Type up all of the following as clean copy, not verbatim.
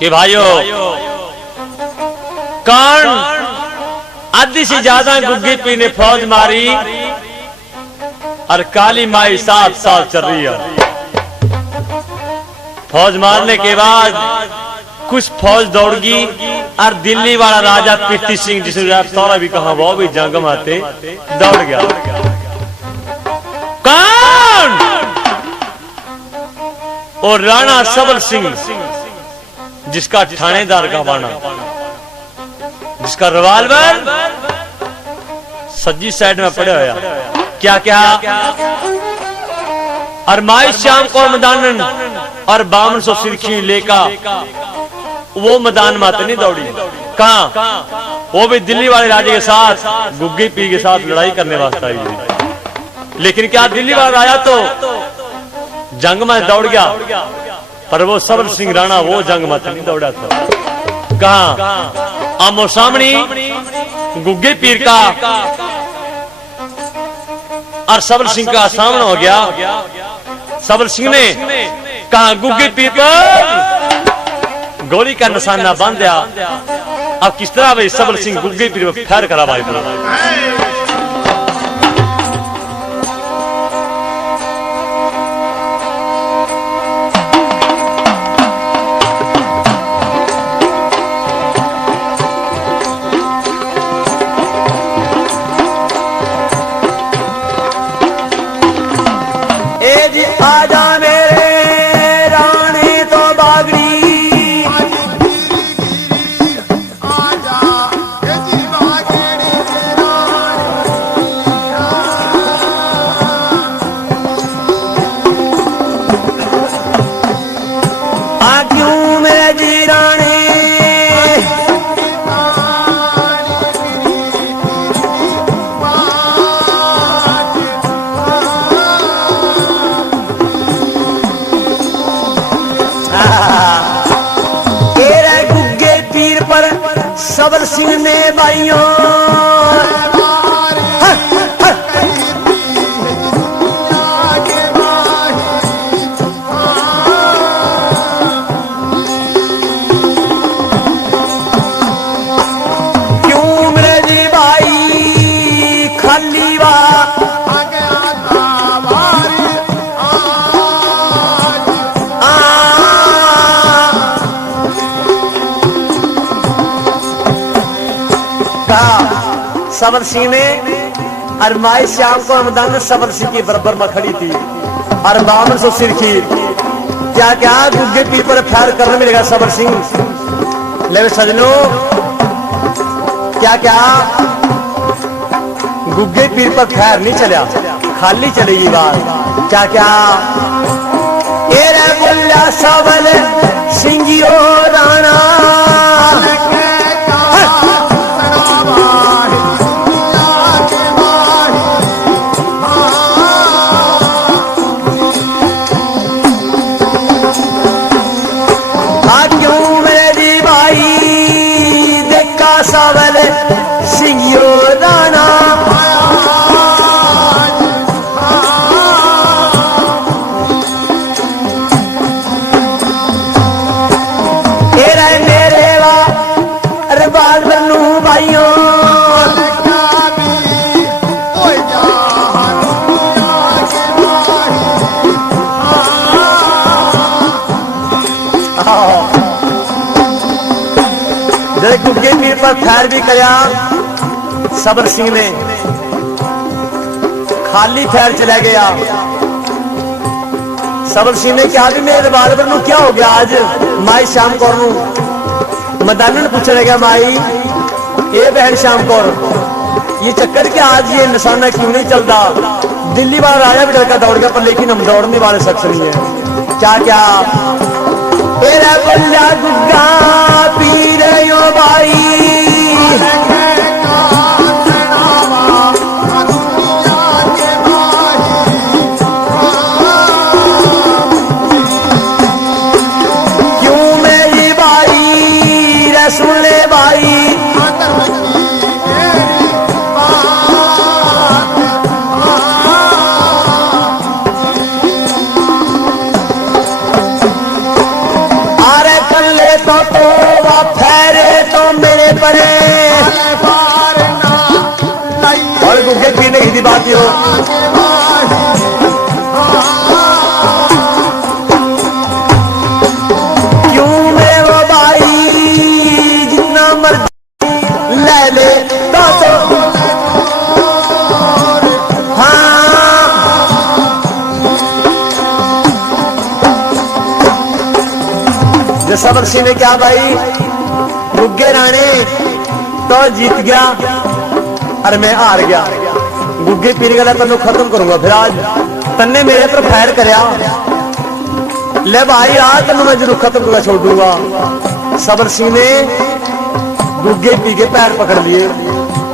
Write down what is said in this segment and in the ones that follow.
कि भाइयों कौन आधी से ज्यादा गुग्गी पी ने फौज मारी और काली माई 7 साल चल रही है। फौज मारने के बाद कुछ फौज दौड़गी और दिल्ली वाला राजा पीटी सिंह जिसे तौरा भी कहा वो भी जंग माते दौड़ गया। कौन? और राणा सबल सिंह जिसका थानेदार का बाना, जिसका रिवाल्वर सज्जी साइड में पड़ा हुआ, क्या क्या और माई श्याम को मैदान और 5200 सिरखी लेका वो मैदान में नहीं दौड़ी। कहा? वो भी दिल्ली वाले राजे के साथ गुग्गी पी के साथ लड़ाई करने वास्ते आई हुई। लेकिन क्या दिल्ली वाला राजा तो जंग में दौड़ गया, पर वो सबल सिंह राणा वो जंग में नहीं दौड़ा था। कहा? आमो सामने गुग्गी पीर का और सबल सिंह का सामना हो गया। सबल सिंह ने कहा गुग्गी पीर पर गोली का निशाना बांध दिया। अब किस तरह भाई सबल सिंह गुग्गी पीर पर फायर करा भाई। आजा मेरे रानी तो बागड़ी, आजा जी बागड़ी आ क्यों मेरे जी रानी सबल सिंह ने भाइयों क्यों मेरे जी भाई खाली वा सबल सिंह ने और माई श्याम को मैदान में सबल सिंह की बराबर में खड़ी थी और 5200 सिरखी। क्या क्या गुग्गे पीर पर फायर करने मिलेगा सबल सिंह। ले सजनो क्या क्या गुग्गे पीर पर फायर नहीं चला, खाली चलेगी बात। क्या क्या बोलिया सबल सिंह राणा सबल सिंह राणा मेरे रिवाल्वर नू भाइयों गुग्गे पीर पर फायर भी किया। सबल सिंह ने खाली फायर चला गया। सबल सिंह ने कहा भी मेरे रिवाल्वर नू क्या हो गया आज। माई श्याम कौर नू मैदान ने पूछने लगा माई ये बहन श्याम कौर ये चक्कर क्या आज ये निशाना क्यों नहीं चलता। दिल्ली वाला राजा भी लड़का दौड़ गया पर लेकिन हम दौड़ने वाले शख्स नहीं है। क्या क्या बोलिया गुग्गा पीर यो भाई क्यों मेरी भाई सुन ले भाई अरे कल्ले वा फेरे तो मेरे परे और गुग्गे पीने की बात हो क्यों मैं वो भाई जितना मर्जी ले ले तो हाँ जसवर सिंह ने क्या भाई गुग्गे राणे तो जीत गया और मैं हार गया गुग्गे पीर गया तेन खत्म करूंगा फिर आज तन्ने मेरे पर फायर करया ले भाई आज तेन मैं जरूर खत्म करूंगा छोड़ दूंगा सबर सिंह ने गुग्गे पी के पैर पकड़ लिए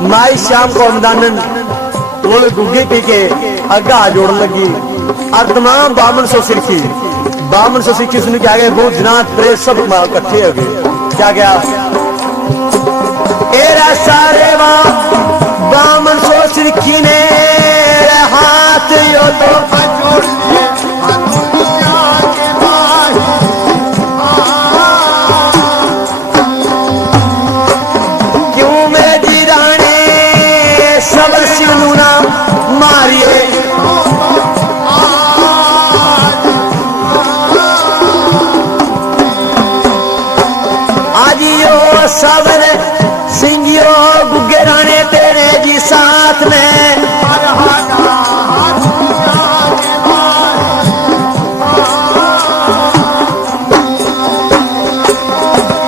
माई शाम को अमदानन वो गुग्गे पी के अग्गा जोड़न लगी और तमाम बामन सौ सिरखी उसने क्या गया भूत जनात प्रेत सब इकट्ठे हो गए क्या गया एरा सारे बामन सो सिरखी ने हाथ यो तो क्यों मैं जी राणे सब सिनुना मारिए आज यो सबन सिंगियो गुग्गे राणे तेरे जी साथ में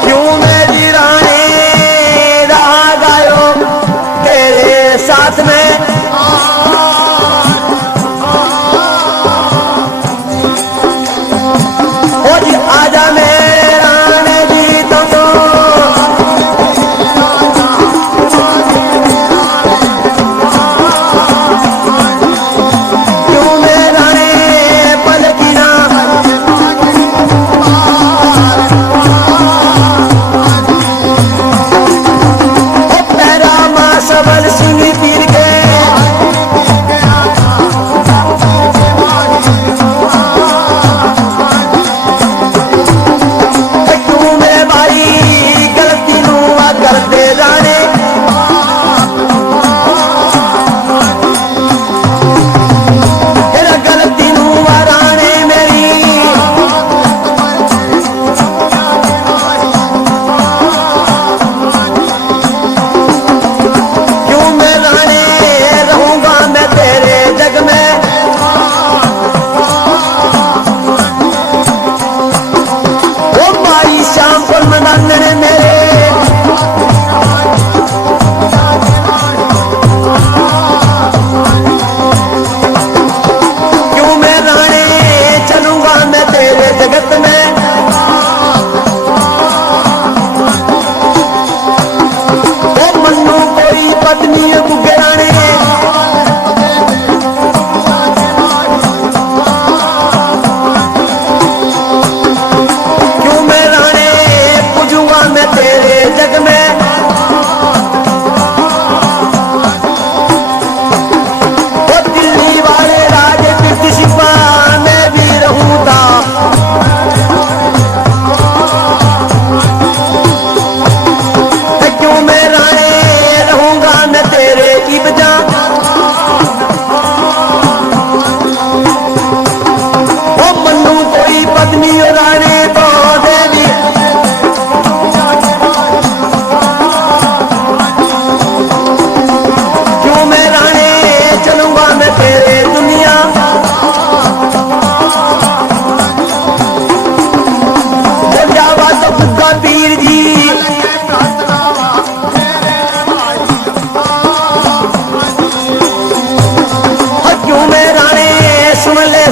क्यों मैं जी राणे रहा गायो तेरे साथ में ओ जी आजा मेरे राणे जी तुम सबल सिंह पीर के तू मेरे भाई गलती नू करते जाने गलती नू राणे मेरी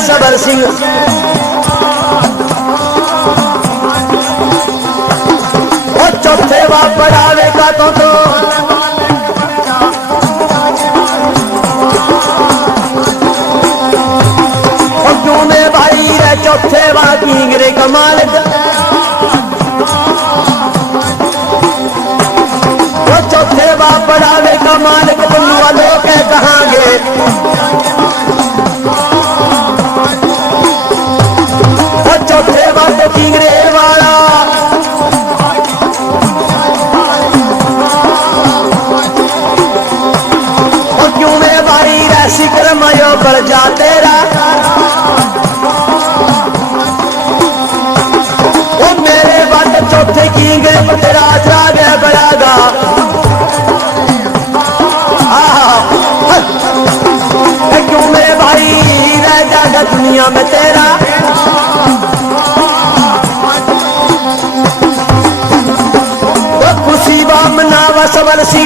सबर सिंह और चौथे बाप बढ़ावे का तो और क्यों में भाई रे चौथे बाप इंगरे का मालिक और चौथे बाप बढ़ावे का मालिक तुम वालों के कहांगे चौथे बात किंगरे वाला जा तेरा, ओ मेरे बात चौथे किंगरे पर तेरा राग बड़ागा। क्यों मेरे भाई रह जाएगा दुनिया में तेरा, तो खुशी बा मनावा सबल सी,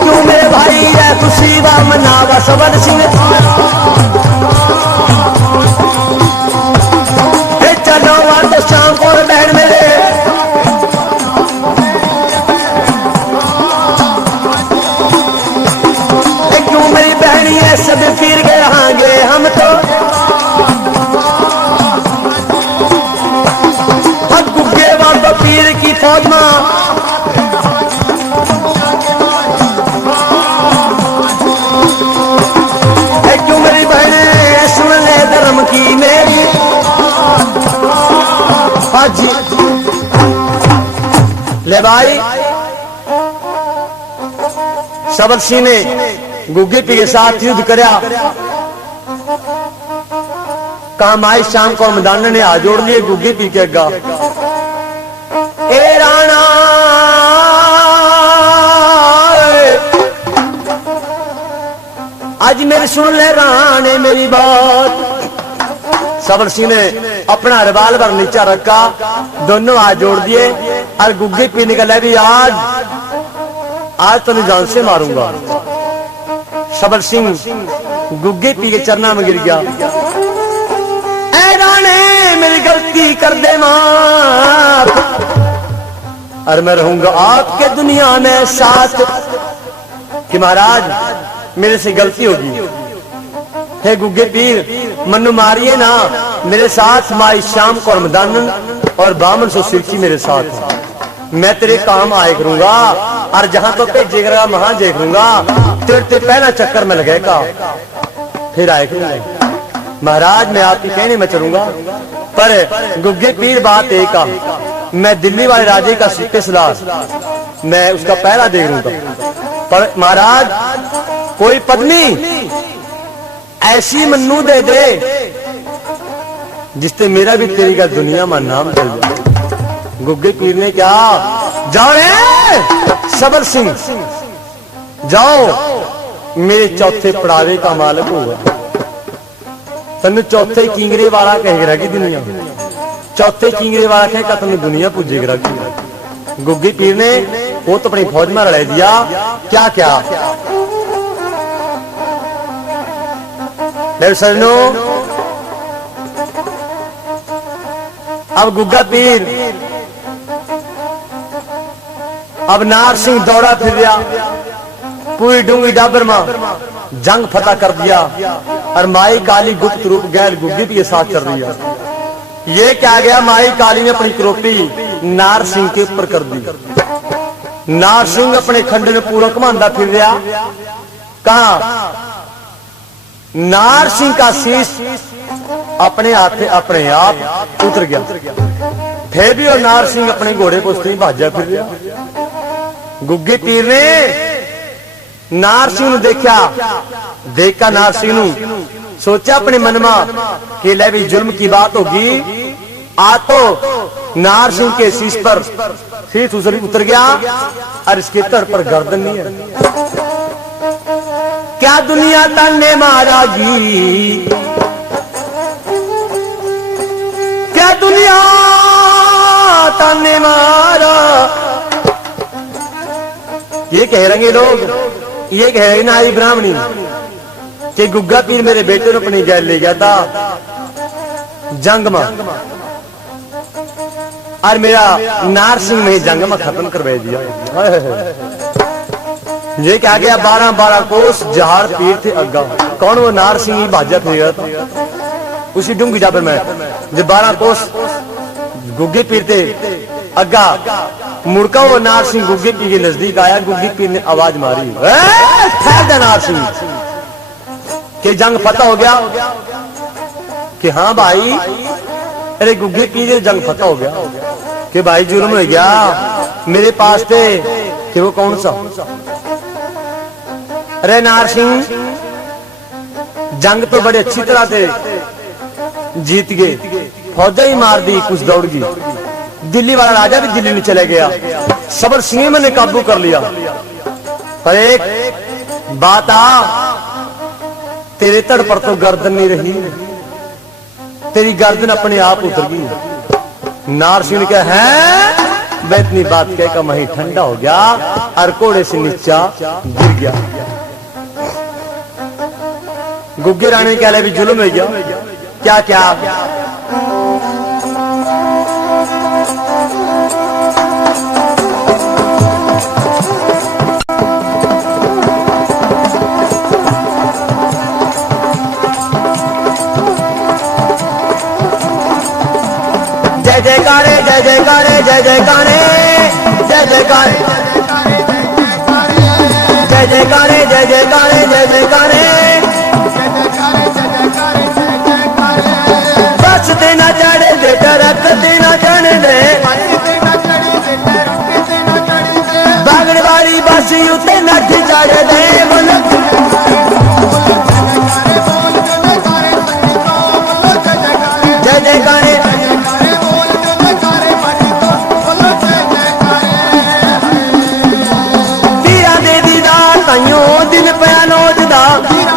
क्यों मेरे भाई है खुशी बा मनावा सबल सी, चलो वहां तो शाम को बहन मेरे, क्यों मेरी बहनी है सब फिर के रहांगे हम तो, हम गुग्गे वालों पीर की फौज मां, क्यों मेरी बहने सुन ले धर्म की मेरी हाजी। ले भाई सबल सिंह ने गुग्गे पी के साथ युद्ध करया, कहा माई शाम को मैदान ने हाथ जोड़ लिए गुग्गे पी के अगा, ए राणा आज मेरी सुन ले राणे मेरी बात। सबल सिंह ने अपना रिवाल्वर नीचा रखा, दोनों हाथ जोड़ दिए और गुग्गे पीने का लगी, आज तो मैं जान से मारूंगा। सबल सिंह गुग्गे पी के चरना में गिर गया, ऐ राणे मेरी गलती कर दे माफ, और मैं रहूंगा आपके दुनिया में साथ, कि महाराज मेरे से गलती होगी, हे गुग्गे पीर मनु मारिए ना, मेरे साथ माई शाम को मदानन और बामन सो सिरची मेरे साथ, मैं तेरे काम आए करूंगा, और जहां तो भेजेगा वहां देख लूंगा, तेरे पहला चक्कर में लगेगा फिर आए करूंगा। महाराज मैं आपकी कहने में चलूंगा, पर गुग्गे पीर बात एक आ, मैं दिल्ली वाले राजे का सिक्के सलाह मैं उसका पहला देख लूंगा, पर महाराज कोई पत्नी ऐसी मन्नू दे दे जिससे मेरा भी तेरी का दुनिया में नाम चल जाए। गुग्गे पीर ने क्या, जाओ रे सबल सिंह जाओ, मेरे चौथे पड़ावे का मालिक होगा, तेन चौथे किंगरे वाला कहेगा कि दुनिया, चौथे किंगरे वाला कहेगा तेन दुनिया पूजेगा। गुग्गे पीर ने वो तो अपनी फौज में लड़ा दिया, क्या क्या सजनो। अब गुग्गा पीर अब नार सिंह दौड़ा फिर गया, पूरी डूंगी डाबर में जंग फतह कर दिया, और माई काली गुप्त रूप गैर गुग्गे पीर के साथ कर दिया। ये क्या गया, माई काली ने अपनी क्रोपी नार सिंह के ऊपर कर दी, नार सिंह अपने खंड में पूरा घुमांदा फिर गया, कहा नार सिंह का शीश अपने हाथ अपने आप उतर गया, फिर भी और नार सिंह अपने घोड़े को उसने भाजा फिर गया। गुग्गे पीर ने नार सिंह देखा नार सिंह सोचा अपने मन में कि ले भी जुल्म की बात होगी, आ तो नार सिंह के शीश पर शीश उतर गया, और इसके धड़ पर गर्दन नहीं है। क्या दुनिया ताने मारागी, क्या दुनिया ताने मारा, ये कह रहे लोग, ये कह रहे ना आई ब्राह्मणी कि गुग्गा पीर मेरे बेटे ने अपनी गैल ले गया था जंग में, और मेरा नार सिंह ने जंग में खत्म करवा दिया। ये क्या गया 12-12 कोस जहार पीर थे अग्गा, कौन वो नार सिंह ही भाजा फिर था उसी डूंगी जाबर में, जब 12 कोस गुग्गे पीर थे अग्गा, मुड़का वो नार सिंह गुग्गे पीर के नजदीक आया। गुग्गे पीर ने आवाज मारी, ठहर नार सिंह के जंग फतह हो गया, कि हाँ भाई, अरे गुग्गे पीर जंग फतह हो गया, कि भाई जुर्म हो गया, मेरे पास थे कि वो कौन सा? अरे नार सिंह जंग तो बड़े अच्छी तरह से जीत गए, फौजा ही मार दी, कुछ दौड़ गई। दिल्ली वाला राजा भी दिल्ली में चले गया, सबर सिंह ने काबू कर लिया। पर एक बात तेरे तड़ पर तो गर्दन नहीं रही, तेरी गर्दन अपने आप उतर गई। नार सिंह ने कहा है मैं इतनी बात कह का वहीं ठंडा हो गया और कोड़े से नीचा गिर गया। गुग्गी रानी कह रहे भी जुल्म हो गया, क्या क्या? जय जयकारे जय जयकारे जय जयकारे जय जयकारे जय जयकारे जय जयकारे जय जयकारे बस देना चढ़े दे रख देना चढ़े दे बागड़ वाली बासी उते नठ चढ़ दे जय जयकारे दिन पया लोचदा पीरा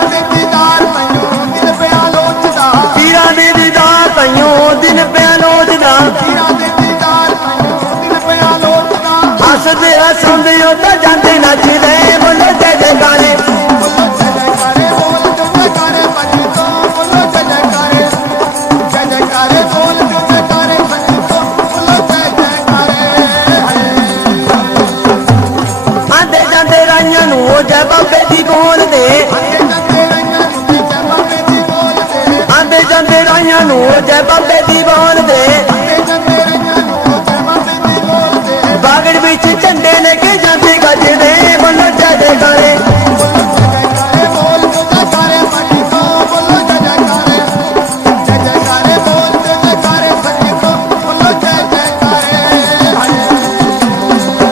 दे दीदार तइयों दिन पया लोचदा हसदे हसदे तो जाते नचदे बोलो जय जयकारे आंदे जाते राइयां नूं जय बाबे दी बोल दे आंदे जाते राइयां नूं जय बाबे दी बोल दे बागड़ बिच झंडे लेके जाते गजदे बोलो जय जयकारे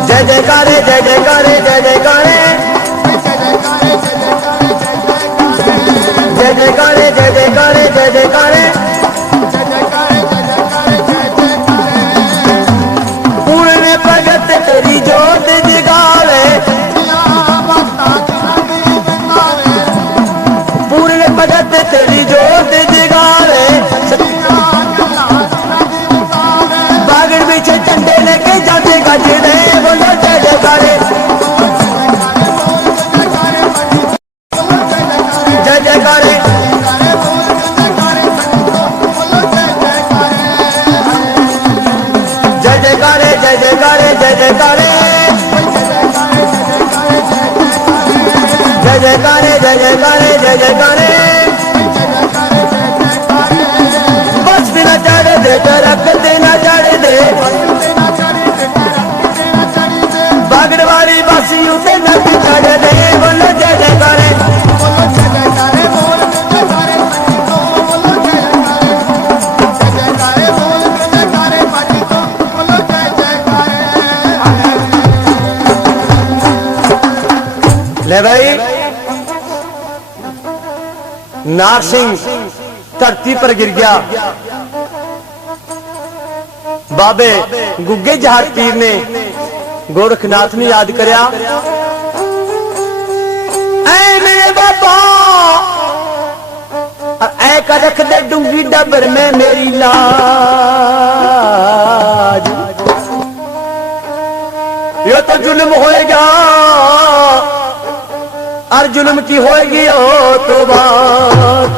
जय जयकारे जय जयकारे जय जयकारे जय जयकारे जय जयकारे जय जयकारे पूर्ण भगत तेरी जोत जगावे पूर्ण भगत तेरी जोत जगावे बागड़ बिच झंडे लेके जाते गजदे बोलो जय जयकारे जय जयकारे जय जयकारे जय जयकारे जय जयकारे जय जयकारे जय जयकारे जय जयकारे बस बिना चढ़ दे रख देना चढ़ दे बागड़ वाली बासी उसे नच चढ़ दे बोलो जय जयकारे ले भाई नार सिंह धरती पर गिर गया। बाबे गुग्गे जहाज पीर ने गोरखनाथ ने याद करया ऐ मेरे बाबा ऐ कर रख दे डूंगी डबर में मेरी लाज ये तो जुल्म होएगा और जुल्म की होएगी ओ तो बात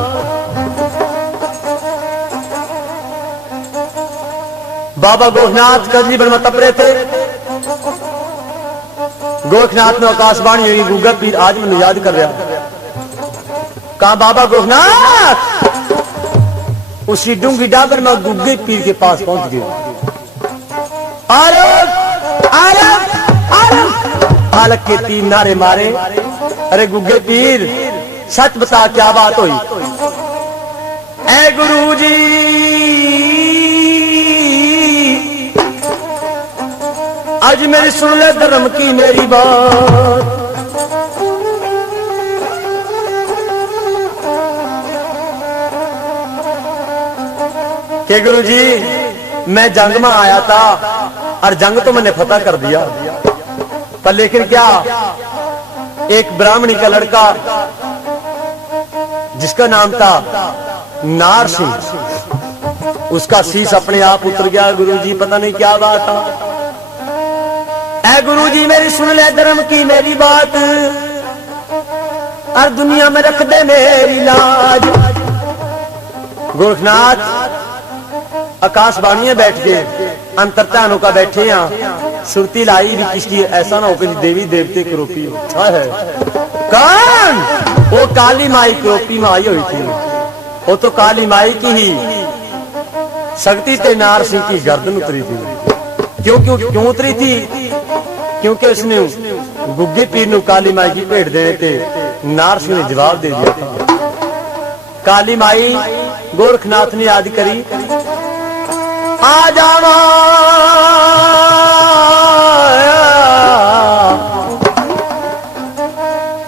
बाबा गोरखनाथ कजली बन तपरे थे। गोरखनाथ ने आकाशवाणी हुई गुग्गा पीर आज मैंने याद कर रहा कहा बाबा गोरखनाथ उसी डूंगी डाबर में गुग्गे पीर के पास पहुंच गए। हालक के 3 नारे मारे अरे गुग्गे पीर सच बता क्या बात हुई। ऐ गुरुजी आज मेरी सुन ले धर्म की मेरी बात। के गुरु जी मैं जंग में आया था और जंग तो मैंने फतह कर दिया, पर लेकिन क्या एक ब्राह्मणी का लड़का जिसका नाम था नार सिंह, उसका शीश अपने आप उतर गया। गुरुजी पता नहीं क्या बात था। ऐ गुरुजी मेरी सुन ले धर्म की मेरी बात, और दुनिया में रख दे मेरी लाज। गोरखनाथ आकाशवाणी बैठ के अंतर्ध्यानों का बैठे हैं, सुरती लाई भी किसकी ऐसा ना हो कि देवी देवते क्रोपी हो है। कौन? वो काली माई क्रोपी में आई हुई थी। वो तो काली माई की ही शक्ति ते नार सिंह की गर्दन उतरी थी। क्यों क्यों क्यों उतरी थी? क्योंकि उसने गुग्गे पीर ने काली माई की भेंट देने थे, नार सिंह ने जवाब दे दिया था। काली माई गोरखनाथ ने याद करी, आ जावा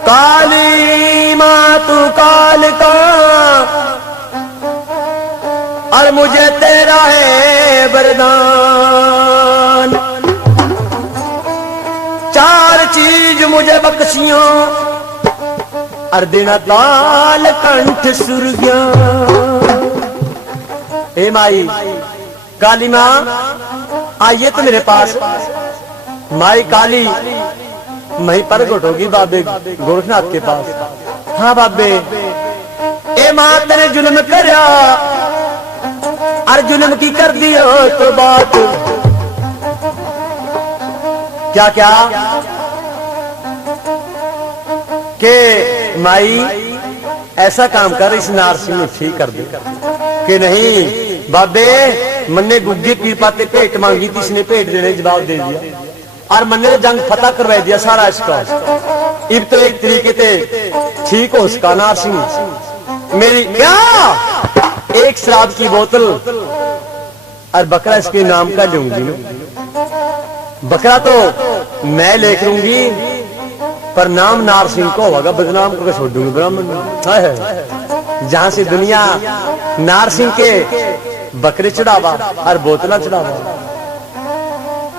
काली माँ तू काल का, और मुझे तेरा है वरदान। चार चीज मुझे बख्शियों, और देना ताल कंठ सुरगिया। हे माई काली माँ आइए तो मेरे पास। माई काली मैं प्रकट होगी बाबे गोरखनाथ के पास। हाँ बाबे ए माँ तेने जुल्म करया, और जुल्म की कर दियो तो बात। क्या क्या के माई ऐसा काम कर, इस नार सिंह ने ठीक कर दे। कि नहीं बाबे मन्ने गुग्गे पीर पाते भेंट मांगी थी, इसने भेंट देने जवाब दे दिया, और मन्ने जंग फतह करवा दिया सारा इसका। इब तो एक तरीके से ठीक हो उसका नार सिंह। मेरी क्या एक शराब की बोतल और बकरा इसके नाम का लूंगी। बकरा तो मैं ले लूंगी, पर नाम नार सिंह को होगा, बदनाम को छोड़ दूंगी ब्राह्मण। जहां से दुनिया नार सिंह के बकरे चढ़ावा और बोतला चढ़ावा।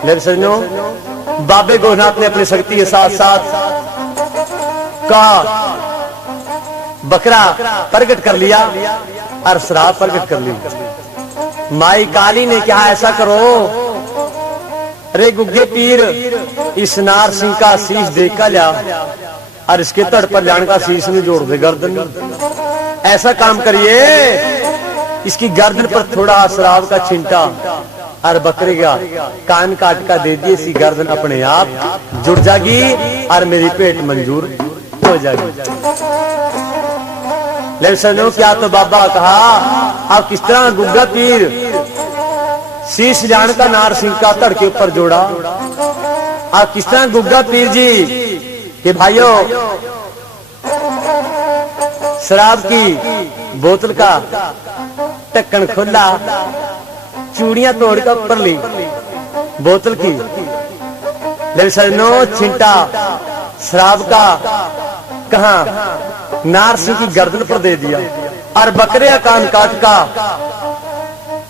मेरे सजनों बाबे गोरखनाथ ने अपनी शक्ति के साथ साथ का बकरा प्रकट कर लिया और शराब प्रकट कर ली। माई काली ने कहा ऐसा करो, अरे गुग्गे पीर इस नार सिंह का शीश देख का लिया, और इसके तड़ पर जान का शीश में जोड़ दे गर्दन। ऐसा काम करिए इसकी गर्दन पर थोड़ा शराब का छिंटा और बकरे का कान काट का दे दिए, इसी गर्दन अपने आप जुड़ जाएगी और मेरी पेट मंजूर हो जाएगी। लेकिन सुनो क्या तो बाबा कहा, अब किस तरह गुग्गा पीर शीश जान का नार सिंह का तड़ के ऊपर जोड़ा। अब किस तरह गुग्गा पीर जी कि भाइयों शराब की बोतल का ढक्कन खोला, चूड़ियां तोड़कर ऊपर ली बोतल की, लेकिन सजनो छिंटा शराब का कहा नार सिंह की गर्दन पर दे दिया, और बकरे का कान काट का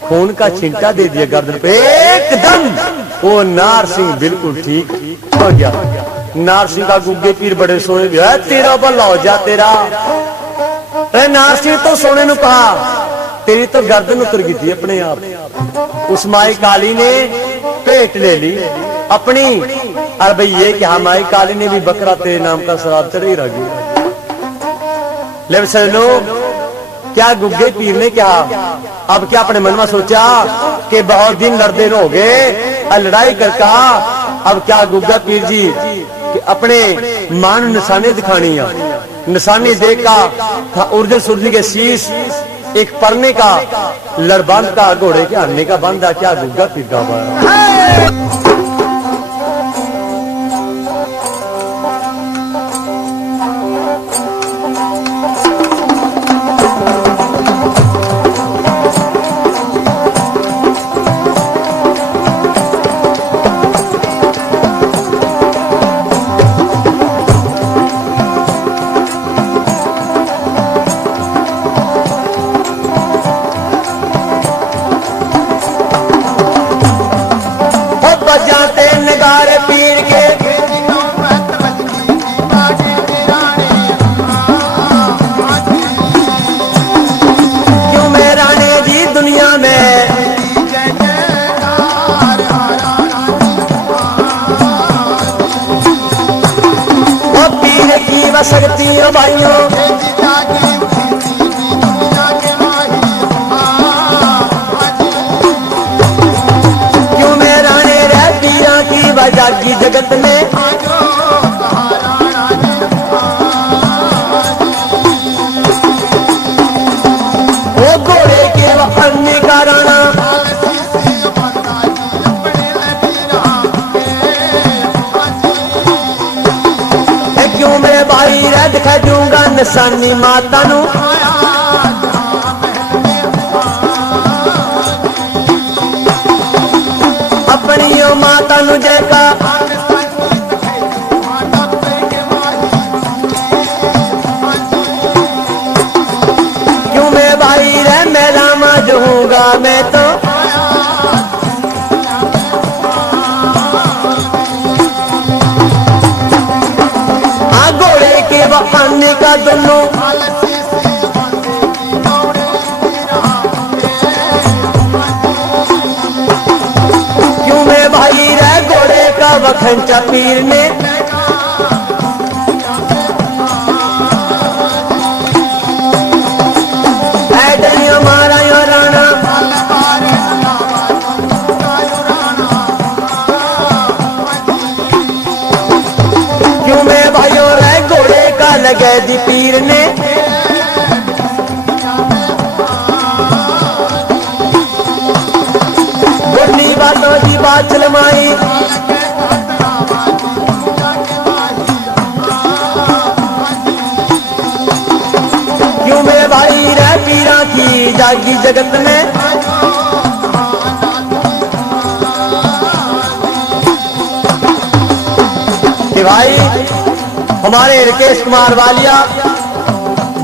खून का छिंटा दे दिया गर्दन पे। एकदम वो नार सिंह बिल्कुल ठीक हो गया। नार सिंह का गुग्गे पीर बड़े सोए गया, तेरा भला हो जा तेरा। अरे नार सिंह तो सोने ने कहा, तेरी तो गर्दन उतर गई थी अपने आप। उस माई काली ने पेट ले ली अपनी, और भाई ये क्या माई काली ने भी बकरा तेरे नाम का शराब चढ़ी रह गई। लेकिन चलो क्या गुग्गे पीर ने क्या अब क्या अपने मन में सोचा कि बहुत दिन लड़ते हो गए लड़ाई कर कहा, अब क्या गुग्गा पीर जी कि अपने मान निशाने दिखानी है। निशानी देख का उर्जन सूर्य के शीश एक परने का लड़बांध का घोड़े के आने का बांधा, क्या गुग्गा पीर का सुनो भाइयों, क्यों मैं राणे रह पीरा की बजागी जगत में, वो घोड़े के वफरने का राणा, क्यों मैं भाई रह दिखा दूंगा निशानी माता नू, अपनी माता नू जैका क्यों मैं भाई रह मेला में जाऊंगा मैं तो, घोड़े के बहाने का दोनों क्यों मैं भाई रह घोड़े का वखंचा पीर ने, हमारा यो राणा क्यों मैं भाइयों रह घोड़े का लगे दी पीर ने, बुढ़नी बातों की बात चलमाई, क्यों मैं भाई रह पीरा की जागी जगत में, कि भाई हमारे राकेश कुमार वालिया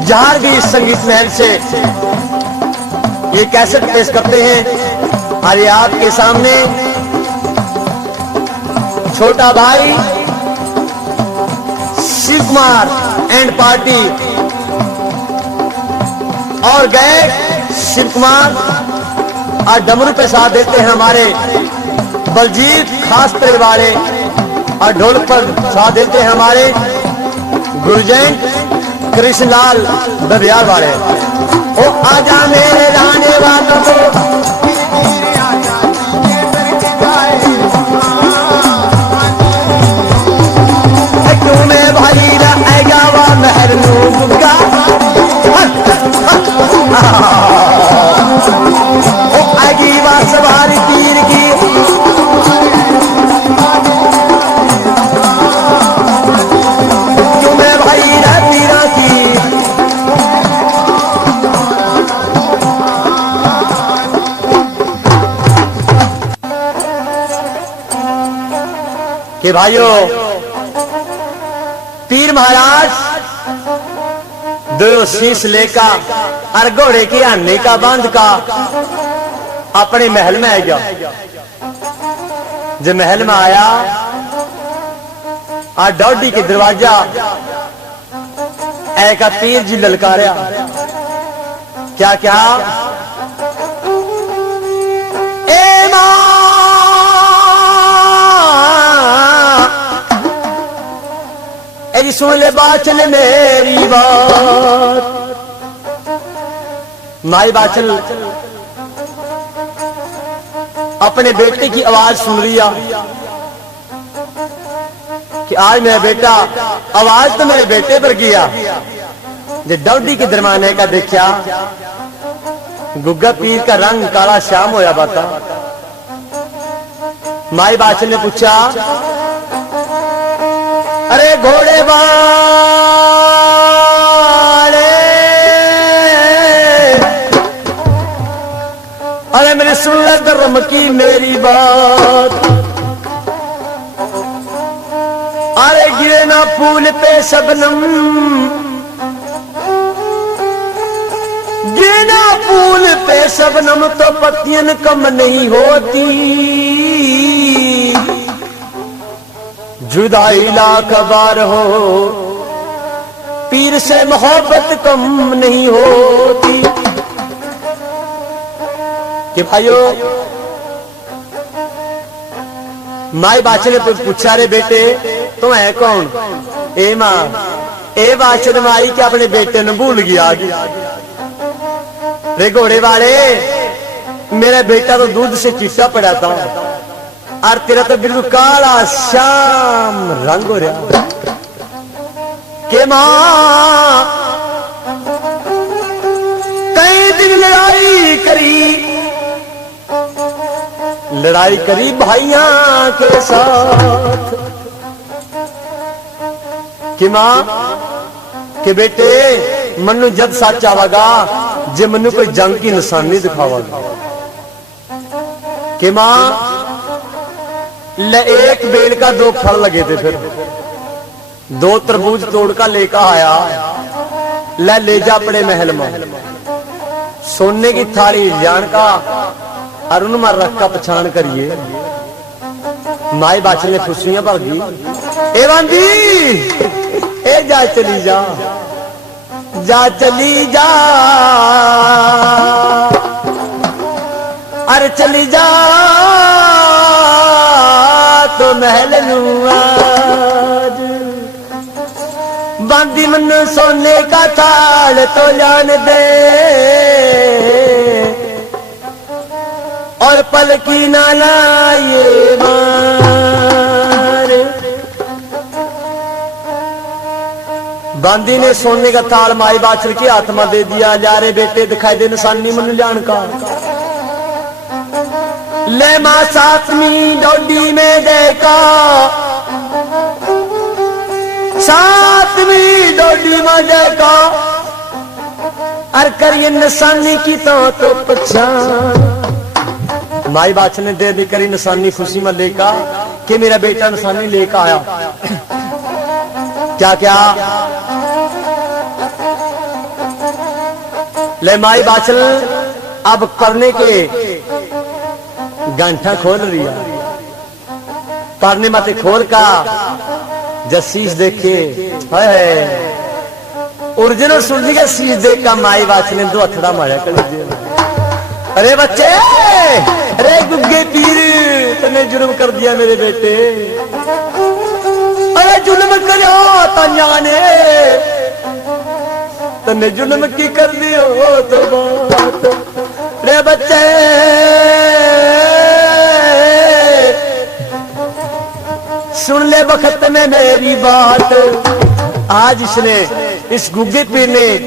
जहां भी इस संगीत महल से ये कैसेट पेश करते हैं, अरे आपके सामने छोटा भाई शिव कुमार एंड पार्टी और गए शिव कुमार और डमरू पे साथ देते हैं हमारे बलजीत खास पेड़ वाले, और ढोलक पर साथ देते हैं हमारे गुरुजैन कृष्णलाल दबियार वाले। ओ आजा मेरे राने वालों को, क्यों मैं भाई रहेगा वा महर मुगा, आएगी वा सवारी तीर की, क्यों मैं भाई रह पीरा की, कि भाइयों पीर महाराज दो शीश लेका और घोड़े के आने का बांध का अपने महल में आ गया। जब महल में आया और डौडी के दरवाजा एक पीर जी ललकारिया, क्या क्या ए मां सुन ले बाचल मेरी बात, माई बाचल अपने बेटे की आवाज सुन लिया कि आज मेरा बेटा, आवाज तो मेरे बेटे पर किया। जब डौडी के दरमाने का देखा, गुग्गा पीर का रंग काला श्याम होया बाता। माई बाचल ने पूछा, अरे घोड़े वाले, अरे मेरे सुन ले धर्म की मेरी बात, अरे गिरे ना फूल पे शबनम, गिरे ना फूल पे शबनम तो पत्तियां कम नहीं होती, जुदाई लाख बार हो पीर से मोहब्बत कम नहीं होती। कि भाइयों माई बाचे ने पूछा, रे बेटे तुम है कौन? ए मां ए बादशाह माई के अपने बेटे ने भूल गया। रे घोड़े वाले, मेरा बेटा तो दूध से चिट्टा पड़ा था और तेरा तो बिल्कुल काला श्याम रंग हो रहा के मां कई दिन लड़ाई करी भाइयों के साथ कि मां के बेटे मनु जब सच आवागा जे मनु कोई जंग की निशानी दिखावागा कि मां ले एक बेल का 2 फल लगे थे, फिर 2 तरबूज तोड़ का लेकर आया, ले जा अपने महल में सोने की थाली जान का अरुण मार रख का पछाण करिए। माई बादशाह ने खुशियां भर दी। ए बांदी ए जा चली जा, जा चली जा, अरे चली जा तो महल आज बांदी मन सोने का थाल तो जान दे और पलकी ना लाए मार। बांदी ने सोने का थाल माई बादशाह की आत्मा दे दिया। जा रे बेटे दिखाई दे निशानी मन जान का, ले मां सातवीं डोडी में देखा, 7वीं डोडी में देखा और करिए निशानी की तो पहचान। माई बादशाह ने दे दी करी निशानी खुशी में लेकर कि मेरा बेटा निशानी लेकर आया। क्या क्या ले माई बादशाह अब करने के गांठा खोल रही है, परने माते खोल का जसीस देखे ओरिजिनल सूर्य का शीश देख का माई बादशाह ने 2 अथड़ा मारा कर दिया। अरे बच्चे, अरे गुग्गे पीर तूने जुर्म कर दिया मेरे बेटे, अरे जुल्म करो तन्या ने, तने जुल्म की कर दियो तो बात। रे बच्चे सुन ले वक्त में मेरी बात, आज इसने इस गुग्गे पीर ने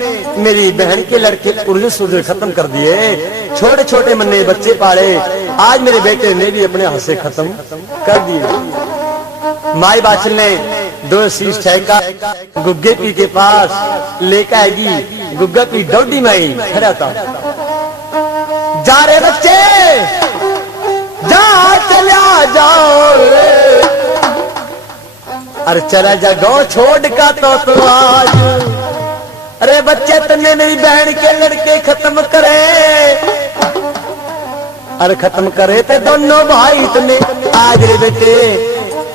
मेरी बहन के लड़के उर्दू सुर्दू खत्म कर दिए, छोटे छोटे मन्ने बच्चे पाले, आज मेरे बेटे ने भी अपने हाथ से खत्म कर दिए। माई बादशाह ने 2 शीश ठेका गुग्गे पीर के पास लेकर आएगी। गुग्गा पीर डोडी माई खड़ा था। जा रे बच्चे जा, चला जाओ, अरे चला जा गौ छोड़ का तो आज। अरे बच्चे तन्ने मेरी बहन के लड़के खत्म करे, अरे खत्म करे थे दोनों भाई तने आज। रे बेटे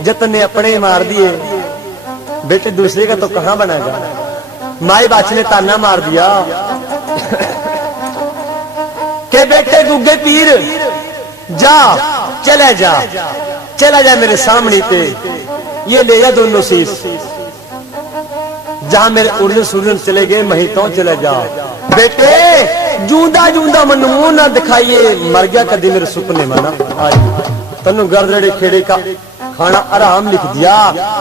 जतने अपने मार दिए, बेटे दूसरे का तो कहां बनेगा। माई बादशाह ने ताना मार दिया के बेटे गुग्गे पीर जा, चला जा, चला जा मेरे सामने पे, ये ले जा दोनों शीश, जहां मेरे उर्दू सूरन चले गए महितों चले जा। बेटे जूंदा जूंदा मन मुंह ना दिखाइए, मर गया कदी मेरे सुपने मना आज। तनु गर्दड़े खेड़े का खाना आराम लिख दिया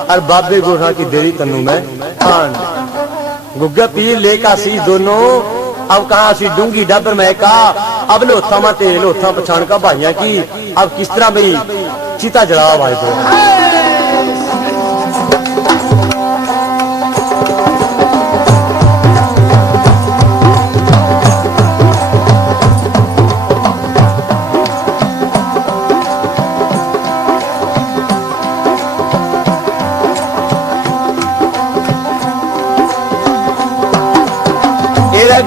और बाबे गोरा की देरी तनु में खान। गुग्गा पीर लेका शीश दोनों अब कहा सी डूंगी डबर में का, अब लोथा माते लोथा पछाण का भाइया की, अब किस तरह भाई चिता जला भाई तो।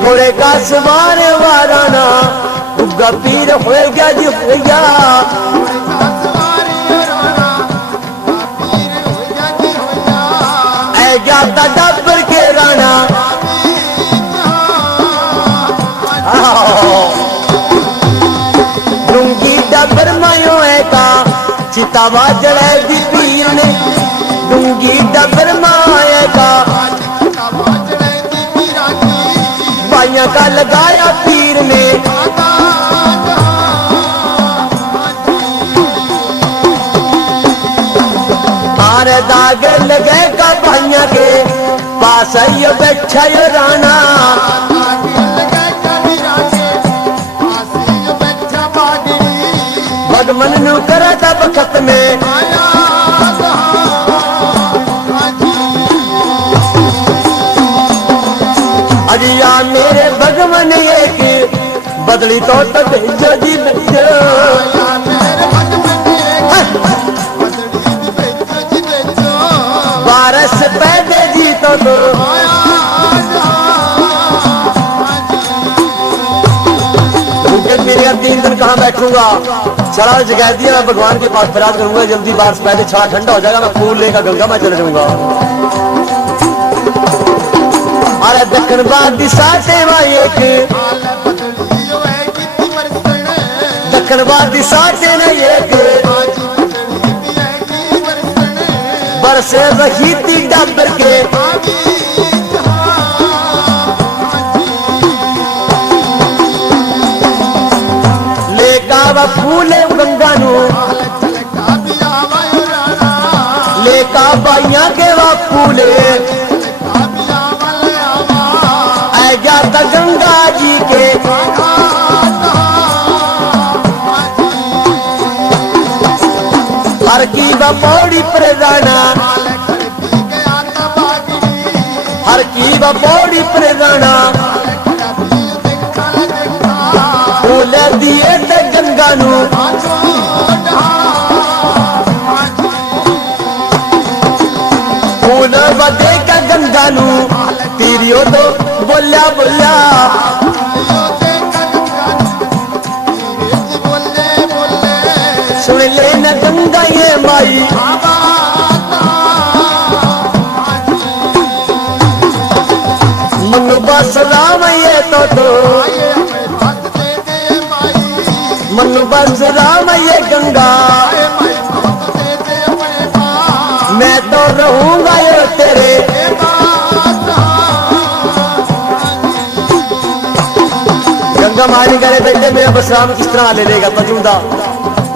घोड़े का सवार वाराना गुग्गा पीर हो गया जी, हो गया ऐ जाता डबर के राना। डूंगी डबर मायो का चितावा जड़े दी पीर ने, डूंगी डबर माए का बाइया का लगाया पीर ने, आरे दाग लगे का बाइया के पास ये बैठा ये राणा, बदमन नु करा था बखत में, अजिया मेरे भगवान एक बदली तो भेजो जी भेजो, बारस पैदे जी तो मेरे 3 दिन कहाँ बैठूंगा, चला जगह दिया मैं भगवान के पास प्रयास करूंगा, जल्दी बारिश पहले छड़ा ठंडा हो जाएगा, मैं फूल लेकर गंगा में चले जाऊंगा। अरे दक्षिण बाद दिशा से एक दक्षिण बाद दिशा से एक बरसे रही थी डॉक्टर के, लेका फूले गंगा नू, लेका बाइया के वा फूले, गया था गंगा जी के, हर की बपौड़ी पर राणा, हर की बपौड़ी पर राणा, फूल दिए थे गंगा नू, फूल बदे का गंगा नू, तीरियो तो बोलिया बोलिया, सुन ले न गंगा ये माई, मनु बस राम ये तो मनु बस राम ये गंगा, मैं तो रहूंगा ये तेरे, गंगा मारी करे बेटे मेरा बसराम किस तरह ले लेगा मजूदा,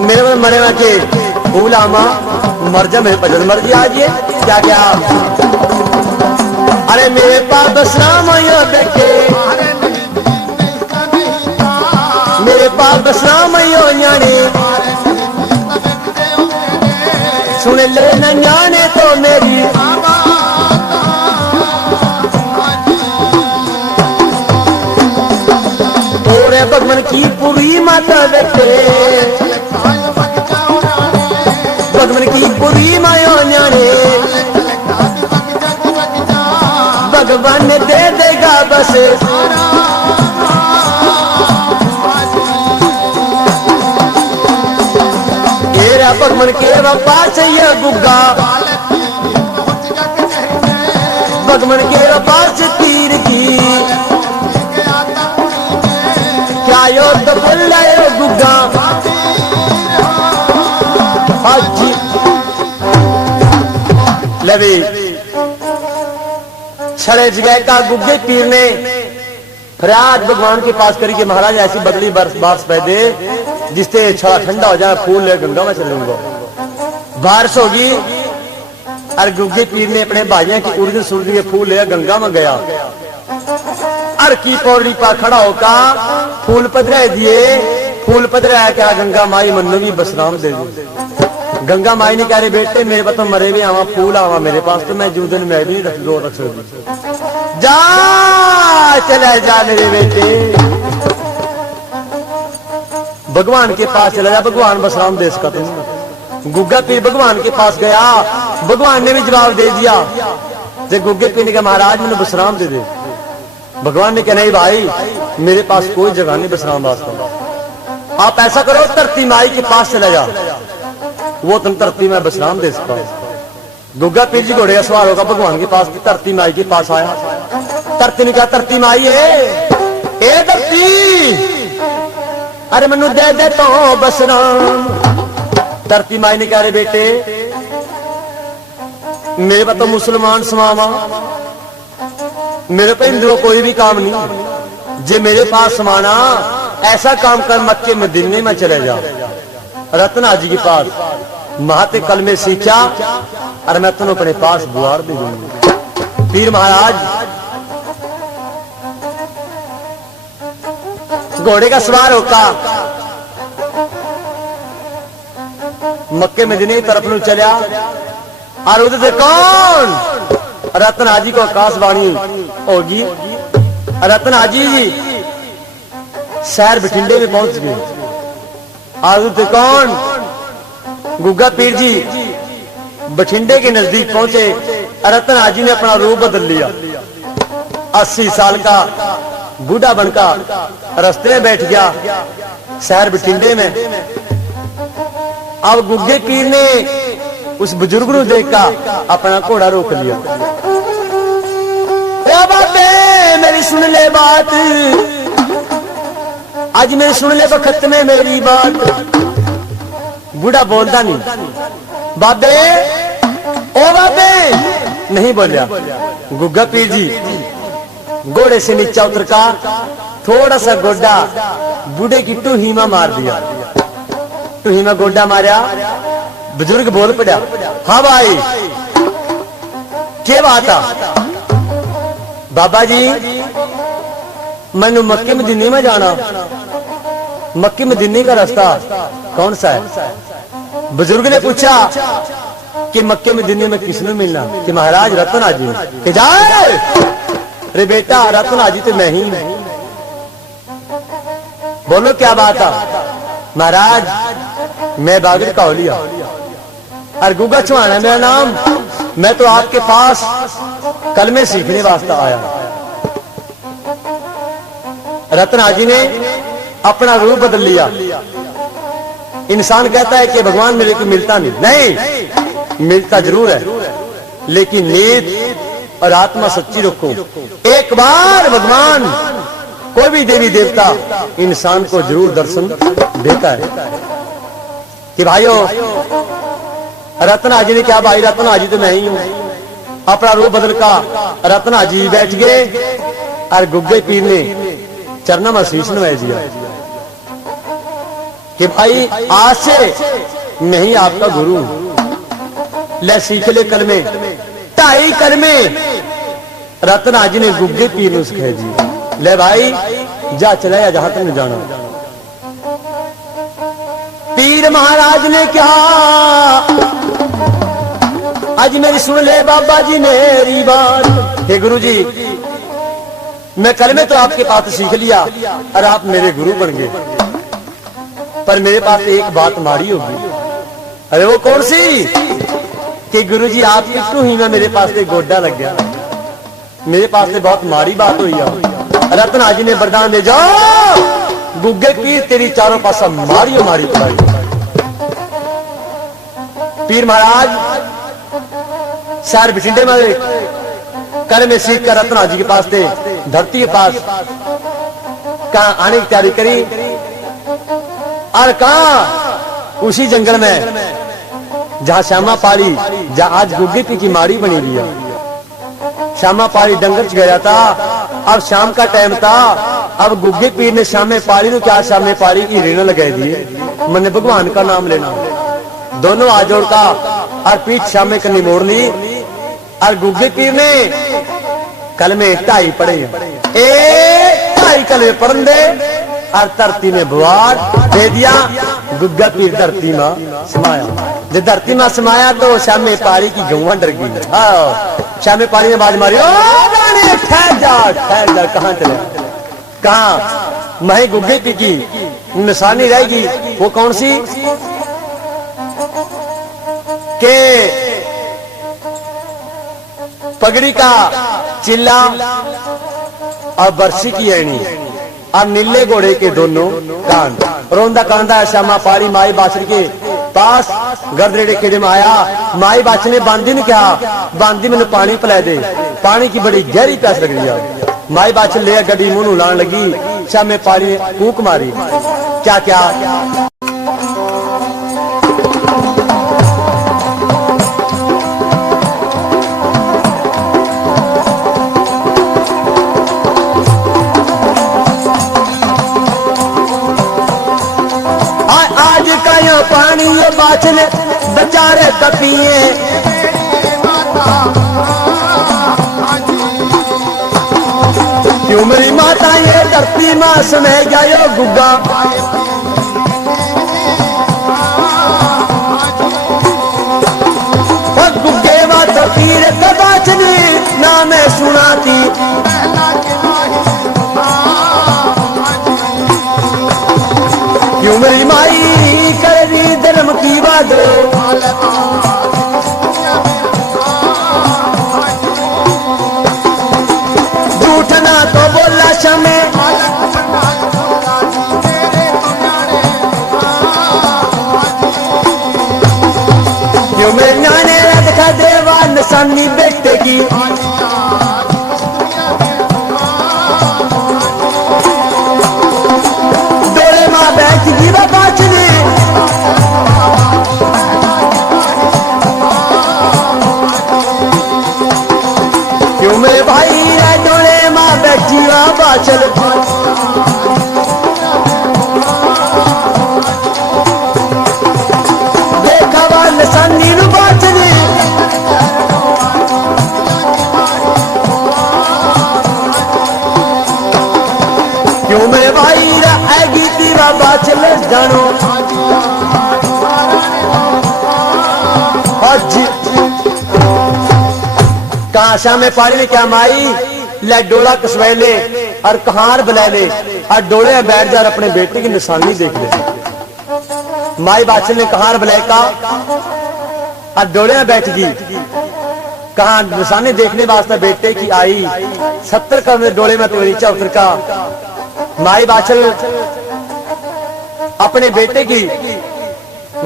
मेरे में मरे ना के फूला माँ मर जा, मेरे पजन मर गया आज ये क्या क्या, अरे मेरे पास बसराम यो देखे, मेरे पास बसराम यो न्याणे, सुन ले न न्याणे तो मेरी, भगवान की पूरी माता बेटे, भगवान की पूरी माया न्याणे, भगवान ने दे देगा बस, तेरा भगवान के पास ये गुग्गा, भगवान के पास तीर की, क्या यो तो बोल रहे गुग्गा, लवी छड़े जगह का गुग्गे पीर ने फरियाद भगवान के पास करी कि महाराज ऐसी बदली बारिश पैदे जिससे छड़ा ठंडा हो जाए, फूल ले गंगा में चलूंगा, बारिश होगी। और गुग्गे पीर ने अपने भाइयों की उर्द सूरज के फूल ले गंगा में गया, अर की पौड़ी पर खड़ा होकर फूल पधरा दिए, फूल पधराया क्या गंगा माई मनु भी बसराम दे दी। गंगा माई ने कह रहे बेटे मेरे पास तो मरे भी आवा फूल आवा मेरे पास, तो मैं जूदन में भी रख सकती, जा चला जा मेरे बेटे, भगवान के पास चला जा, भगवान बसराम दे सकता तुम। गुग्गा पीर भगवान के पास गया, भगवान ने भी जवाब दे दिया। जब गुग्गे पीर ने कहा महाराज मैंने बसराम दे दे, भगवान ने कहा नहीं भाई मेरे पास कोई जगह नहीं बसराम वास्ते, आप ऐसा करो धरती माई के पास चला जा, वो तुम धरती में बसराम दे सकता। गुग्गा पीर जी घोड़े का सवार होगा भगवान के पास, धरती माई के पास आया। धरती ने कहा धरती माई ए धरती, अरे मनु दे दे तो बसराम। धरती माई ने कहा रे बेटे मेरे पास तो मुसलमान समावा, मेरे पे हिंदुओं कोई भी काम नहीं, जे मेरे पास समाना, ऐसा काम कर मक्के मदीने में चले जा। रत्ना जी के पास महाते कल में सीखा और मैं तुम अपने पास बुआर दे दूंगा। पीर महाराज घोड़े का सवार होकर मक्के मदीने की तरफ ਨੂੰ चलिया और उधर से कौन रत्ना जी को आकाशवाणी होगी। रत्ना जी शहर बठिंडे में पहुंच गए और उधर से कौन गुग्गा पीर जी बठिंडे के नजदीक पहुंचे। रत्ना जी ने अपना रूप बदल लिया। 80 साल का बूढ़ा बनकर रास्ते में बैठ गया शहर बठिंडे में। अब गुग्गे पीर ने उस बुजुर्ग को देखकर अपना घोड़ा रोक लिया। बाबे मेरी सुन ले बात, आज मेरी सुन ले वक्त में मेरी बात। बूढ़ा बोलता नहीं। बाबे ओ बाबे नहीं बोलिया। गुग्गा पीर जी घोड़े से नीचे उतर का थोड़ा सा गोड्डा बूढ़े की टूहीमा मार दिया। टूहीमा गोड्डा मारा। बुजुर्ग बोल पड़ा, हाँ भाई क्या बात है? बाबा जी मैंने मक्के मदीने में जाना। मक्के मदीने का रास्ता कौन सा है? बुजुर्ग ने पूछा कि मक्के मदीने में किसने मिलना? कि महाराज रत्ना जी। कि जाए रे बेटा रत्ना जी तो मैं ही। बोलो क्या बात है? महाराज मैं बागर का औलिया और गुग्गा चौहान है मेरा नाम। मैं तो आपके पास कलमे सीखने वास्ते आया। रत्ना जी ने अपना रूप बदल लिया। इंसान कहता है कि भगवान मेरे को मिलता नहीं, मिलता जरूर है लेकिन नीयत और आत्मा सच्ची रखो। एक बार भगवान कोई भी देवी देवता इंसान को जरूर दर्शन देता है। कि भाइयों रत्ना जी ने क्या भाई रत्ना जी तो मैं ही हूं। अपना रूप बदल का रत्ना जी बैठ गए और गुग्गे पीर ने चरणों में शीश नवाई दिया कि भाई आज से मैं ही आपका गुरु हूं। ले सीख ले कलमे। 2.5 कलमे रत्ना जी ने गुग्गे पीर ने सिखाए जी। ले भाई जा चलाया जहां तुमने जाना। पीर महाराज ने कहा आज मेरी सुन ले बाबा जी मेरी बात। हे गुरु जी मैं कलमे तो आपके पास सीख लिया और आप मेरे गुरु बन गए, पर मेरे पास एक बात मारी होगी। अरे वो कौन सी? कि गुरु जी आप कितू ही में मेरे पास गोड्डा लग गया। मेरे पास से बहुत मारी बात हुई है। रत्ना जी ने वरदान दे जाओ गुग्गे पीर तेरी चारों पासा मारी मारी पड़ाई। पीर महाराज शहर बठिंडे में कल में सीख कर रत्ना जी के पास थे। धरती के पास कहा आने की तैयारी करी और कहा उसी जंगल में जहां श्यामा पाली, जहां आज गुग्गे पीर की मारी बनी हुई है। श्यामा पाली डंगर गया था। अब शाम का टाइम था। अब गुग्गे पीर ने श्यामे पाली ने क्या श्यामे पाली की ऋण लगा दिए। मैंने भगवान का नाम लेना। दोनों आ जोड़ता और पीठ श्यामे कन्नी मोड़ ली और गुग्गे पीर ने कलमे 2.5 पढ़े। 2.5 कलमे पढ़न दे और धरती में बुआर दे दिया। गुग्गा पीर धरती में समाया। जब धरती में समाया तो श्यामे पाली की गौवा डर गई। श्यामे पाली ने आवाज मारी, ओ ठहर जा कहां चले? कहा मैं गुग्गे पीर की निशानी रहेगी। वो कौन सी? के पगड़ी का चिल्ला और बरसी की ऐनी और नीले घोड़े के दोनों कान। रोंदा कांदा श्यामा पाली माई बाछड़ी के पास गर्दरेड़े खेड़े में आया। माई बाछड़ी ने बांदी ने कहा बांदी मैंने पानी पिला दे, पानी की बड़ी गहरी प्यास लग रही है। माई बाछड़ी ले गड्डी मुंह लाने लगी। श्यामे पाली ने फूंक मारी। क्या क्या लो पानी ये बाछल बेचारे कपिए। क्यों मेरी माता ये धरती मां समय गयो गुग्गा। गुग्गे बात पीर कबाचनी ना मैं सुनाती। क्यों मेरी माई करी धर्म की बात। झूठना तो बोला शमे क्यों मेरे नाने देखा देवा निशानी बेटे की। डोले माँ बैठ जीवा बाचनी। क्यों मेरे भाई डोले माँ बैठी वा बाचल। देखा वा निशानी नु बाचनी। क्यों मेरे भाई आएगी तीवा बाचल जानो। काशा में पानी में क्या माई ले डोला कसवाए ले और कहार बुला ले और डोले में बैठ जा अपने बेटे की निशानी देख ले। माई बाचल ने कहार बुलाए का और डोले में बैठ गई। कहा निशानी देखने वास्ते बेटे की आई 70 का डोले में तो नीचा उतर का। माई बाचल अपने बेटे की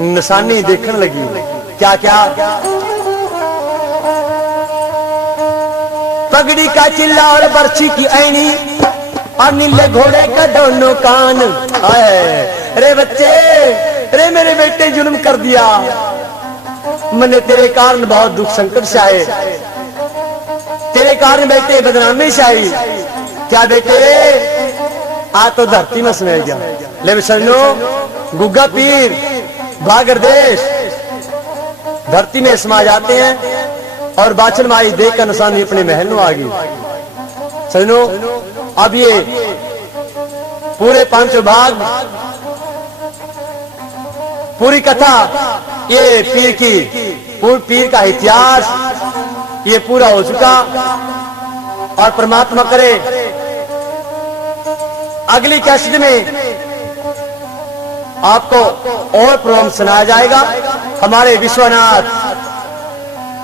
निशानी देखने लगी। क्या क्या पगड़ी का चिल्ला और बर्छी की ऐनी और नीले घोड़े का दोनों कान। अरे बच्चे अरे मेरे बेटे जुल्म कर दिया। मैंने तेरे कारण बहुत दुख संकट से आए। तेरे कारण बेटे बदनामी से आई। क्या बेटे आ तो धरती में समेट गया। ले सुनो गुग्गा पीर भागर देश धरती में समा जाते हैं और बाचल माई देख कर निशानी अपने महल में आ गई। सुनो अब ये पूरे 5 भाग पूरी कथा ये पीर का इतिहास ये पूरा हो चुका। और परमात्मा करे अगली कैसेट में आपको और प्रोग्राम सुनाया जाएगा। हमारे विश्वनाथ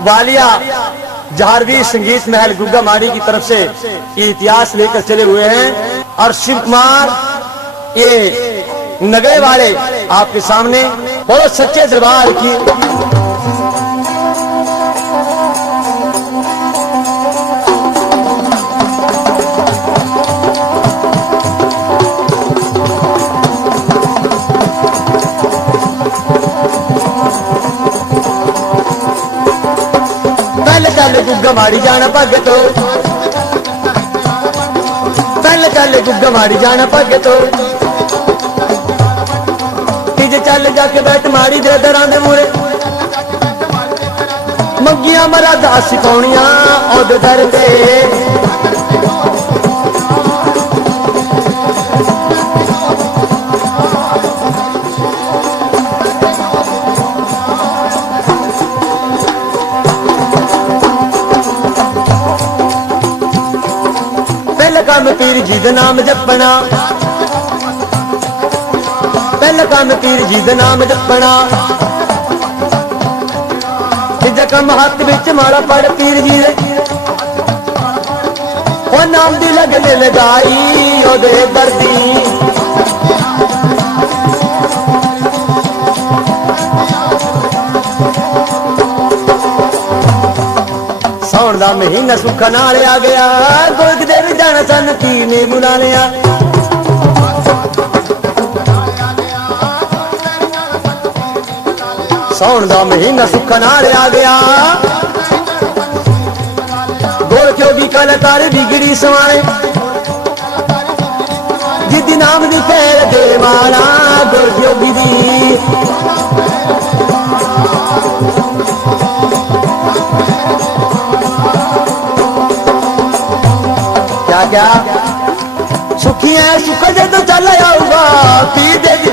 वालिया जहारवीर संगीत महल गुग्गा माड़ी की तरफ से ये इतिहास लेकर चले हुए हैं। और शिव कुमार ये नगरे वाले आपके सामने बहुत सच्चे दरबार की गुग्गा माड़ी जाना भगतो। पहले चल गुग्गा माड़ी जाना भगतो। तीजे चल जाके बैठ माड़ी दे दरां दे मूरे। मंगिया मरा दास सिखाउणियां ओद दर ते। काम पीर जी दा नाम जपना। पहला काम पीर जी दा नाम जपना। तीजा काम हाथ विच माला पड़ पीर जी दे। ओ नाम दी लगन लगाई ओदे दर्दी। साउण दा महीना सुखा नाल आ गया। गोद दे भी जाना सन पीर ने बुला लिया। साउण दा महीना सुखा नाल आ गया। गोल क्यों भी कलाकार बिगड़ी सवाए। जिदी नाम दी पैर दे वाला गोल क्यों भी दी। क्या सुखी है सुख जदों चल आऊगा पी देगी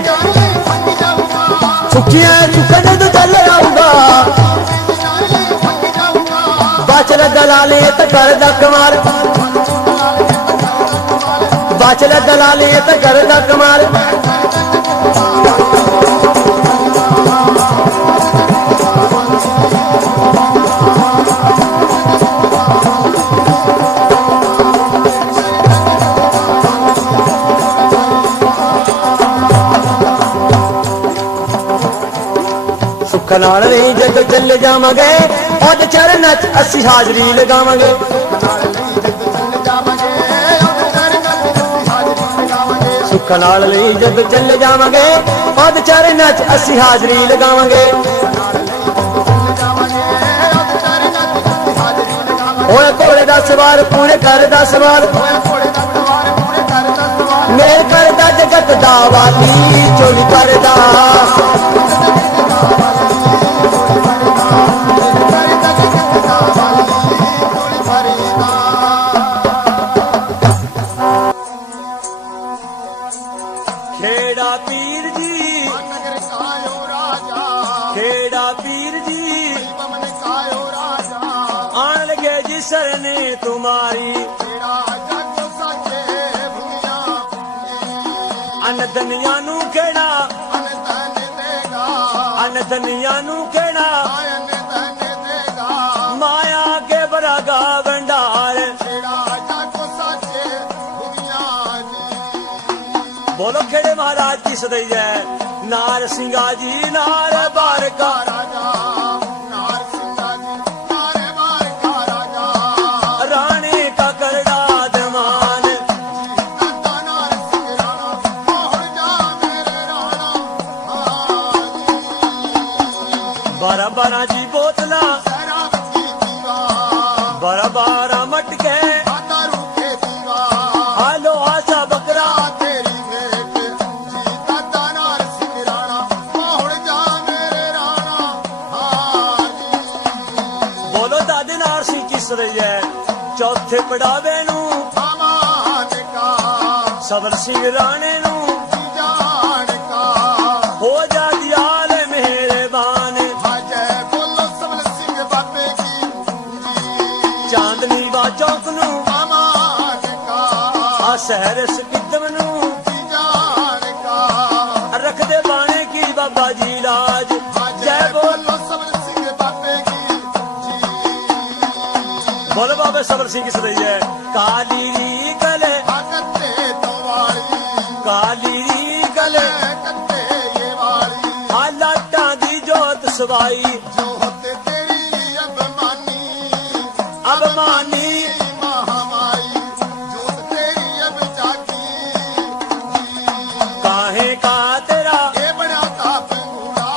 सुखी है सुख जदों चल आऊगा बाचल दलाले तो करदा कमाल बाचल दलाले तो करदा कमाल नाल नहीं जग चल जावांगे और चरण च असी हाजरी लगावांगे सुख नाल नहीं जग चल जावांगे और चरण च असी हाजरी लगावांगे होए घोड़े दा सवार पूरे कर दा सवार मेल करदा जगत दा वाली चोली करदा सरने तुम्हारी अन दुनिया नू केड़ा अन दुनिया नू केड़ा माया के बरागा भंडार बोलो खेड़े महाराज की सदैव है नार सिंगा जी नार बार का राजा बारा जी बोतला बारा बारा मटके हालो आशा बकरा तेरी भेंट जीता दाना सिंह राणा मोहड़ जा मेरे राणा बोलो दादे नार सिंह किस रही है चौथे पड़ावे नू सबर सिंह राणे नू हो जा दियाल मेहरबान चांदनी वा चौक नू आ शहर सिकदम नू रख दे बाणे की बाबा जी लाज जय बोलो सबर सिंह बाबे की बोलो बाबा सबर सिंह किस रही है काली गले काली गले आ लाटा दी जोत सवाई अबमानी महामाई जोत तेरी अब जागी काहे का तेरा ये बड़ा था पंगूड़ा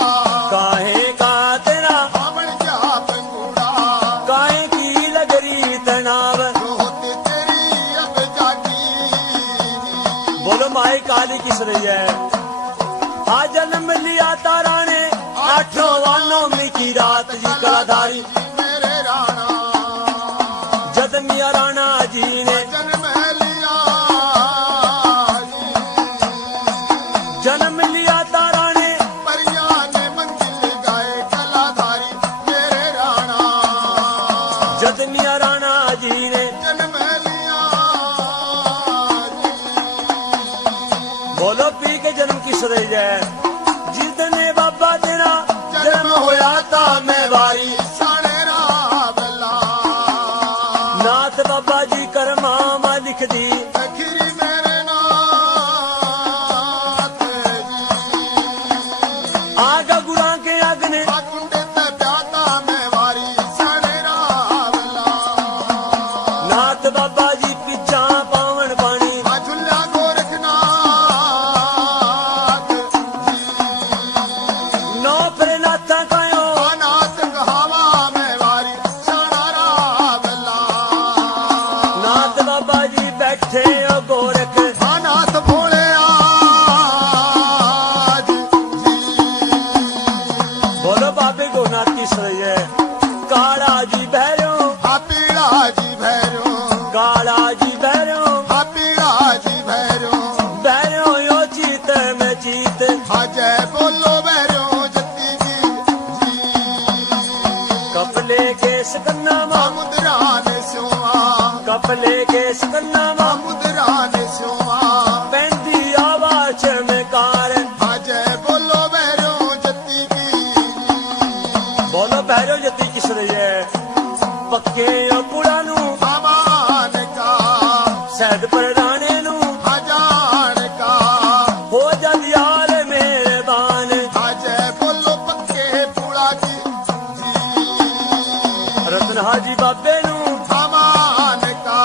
काहे का तेरा बन जा पंगूड़ा काहे की लगरी तनाव जोत तेरी अब जागी बोलो माई काली किस रही है आ जन्म लिया तारा ने आठों वानों में की रात जी कलाधारी मिया राणा जी ने जन्म लिया तारा ने परिया ने मंजिल गाए कलाधारी मेरे राणा जद मिया राणा जी ने जन्म लिया बोलो पी के जन्म किस रही है जिस दिन बाबा तेरा जन्म होया था मैं वारी बाबा जी करमा मा लिख दी मेरे नाथ आगा गुरा के अग्ने नाथ बाबा जी पिछा पावन पानी नौ फिर नाथा कायो नाथ कहावा अजय बोलो भैरो जती जी कपले के सकन्ना मुद्रा ने सोआ कपले के सकन्ना मुद्रा ने सोआ पैंदी आवाज चमकार अजय बोलो भैरो जती बोलो भैरो जती किस रही है पक्के पुड़ा नू अमान का सैद परदाने नू हजार का हो जदियाल मेहरबान अजय बोलो पक्के पुड़ा जी रतन हाजी बाबे नू अमान का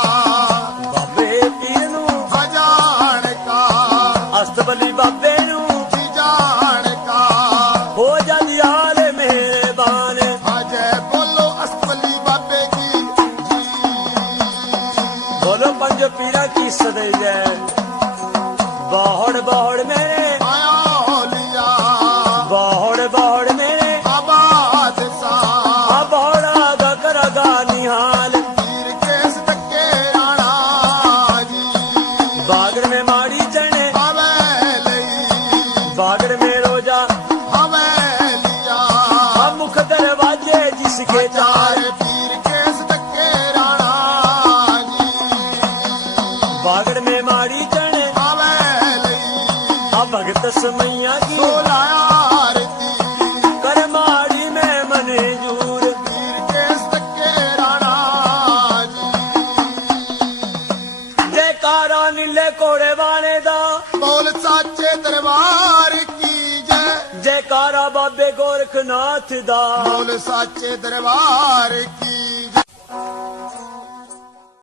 बाबे पीर नू हजार का अस्तबली बाबे नू जान का हो जदियाल मेहरबान अजय बोलो असफली बाबे की बोलो पंज पीरा की सदै जय बाहड़ बाहड़ मेरे आया लिया बाहड़ मेरे आबाद सा बाहड़ा गा करगा निहाल तीर केस टके राणा जी बागड़ में माड़ी चने हवे लई बागड़ में रोजा हवे लिया हम मुख दरवाजे जिसके चार चार तीर केस टके राणा जी बागड़ में माड़ी चने हवे लई अब भगत समैया की सोलाया आरती कर माड़ी में मंजूर तीर केस टके राणा जी जयकारा नीले कोड़े वाले दा बोल साचे दरबार की जय जयकारा बाबे गोरखनाथ दा बोल साचे दरबार की